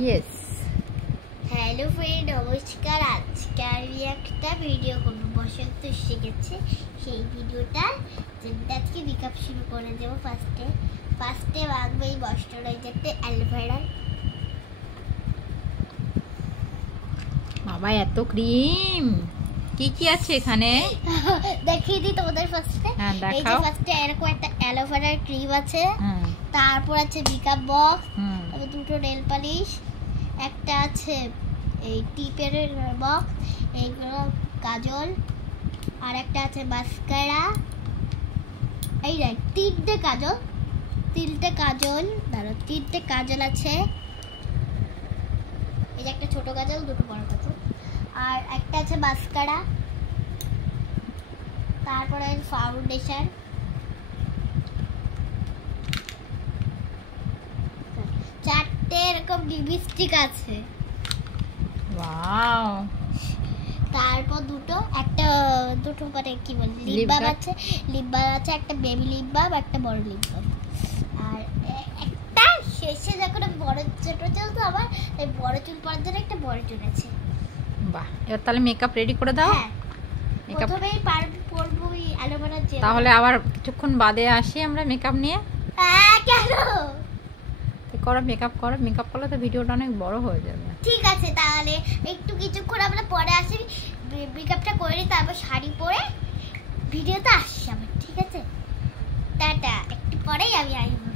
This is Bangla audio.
ইয়েস। হ্যালো ফ্রেন্ড, নমস্কার। আজকে আমি একটা ভিডিও করবো, বসন্ত এসে গেছে। সেই ভিডিওটা আজকে মেকআপ শুরু করে দেবো। ফার্স্টে মাখবো এই ময়শ্চারাইজারটা অ্যালোভেরা। বাবা এত ক্রিম, কি কি আছে এখানে দেখিয়ে দিই তোমাদের ফার্স্টে। হ্যাঁ এই যে দেখাও। ফার্স্টে এরকম একটা অ্যালোভেরার ক্রিম আছে, তারপর আছে মেকআপ বক্স, তারপর দুটো নেল পালিশ, একটা আছে এই টিপের বক্স, এইগুলো কাজল, আর একটা আছে মাস্কারা। এই দেখ তিনটে কাজল তিনটে কাজল আছে। এই যে একটা ছোট কাজল, দুটো বড় কাজল, আর একটা আছে মাস্কারা, তারপরে ফাউন্ডেশন, চারটে এরকম লিপস্টিক আছে। ওয়াও। তারপর দুটো মানে কি বলে লিপ বাম আছে, একটা বেবি লিপ বাম, একটা বড় লিপ বাম, আর একটা শেষে যখন বড় ছোট চুল, তো আমার এই বড় চুল পরার জন্য একটা বড় চুল আছে। বাহ, এবার তাহলে মেকআপ রেডি করে দাও। হ্যাঁ, প্রথমেই পরবো এই অ্যালোভেরা জেল। তাহলে আবার কিছুক্ষণ বাদে আসি আমরা মেকআপ নিয়ে। কেন? করো মেকআপ করো, মেকআপ করলে তো ভিডিওটা অনেক বড় হয়ে যাবে। ঠিক আছে, তাহলে একটু কিছুক্ষণ আমরা পরে আসি, মেকআপটা করে নিই, তারপর শাড়ি পরে ভিডিওতে আসছি আবার। ঠিক আছে, টাটা। একটু পরেই আমি আসবো।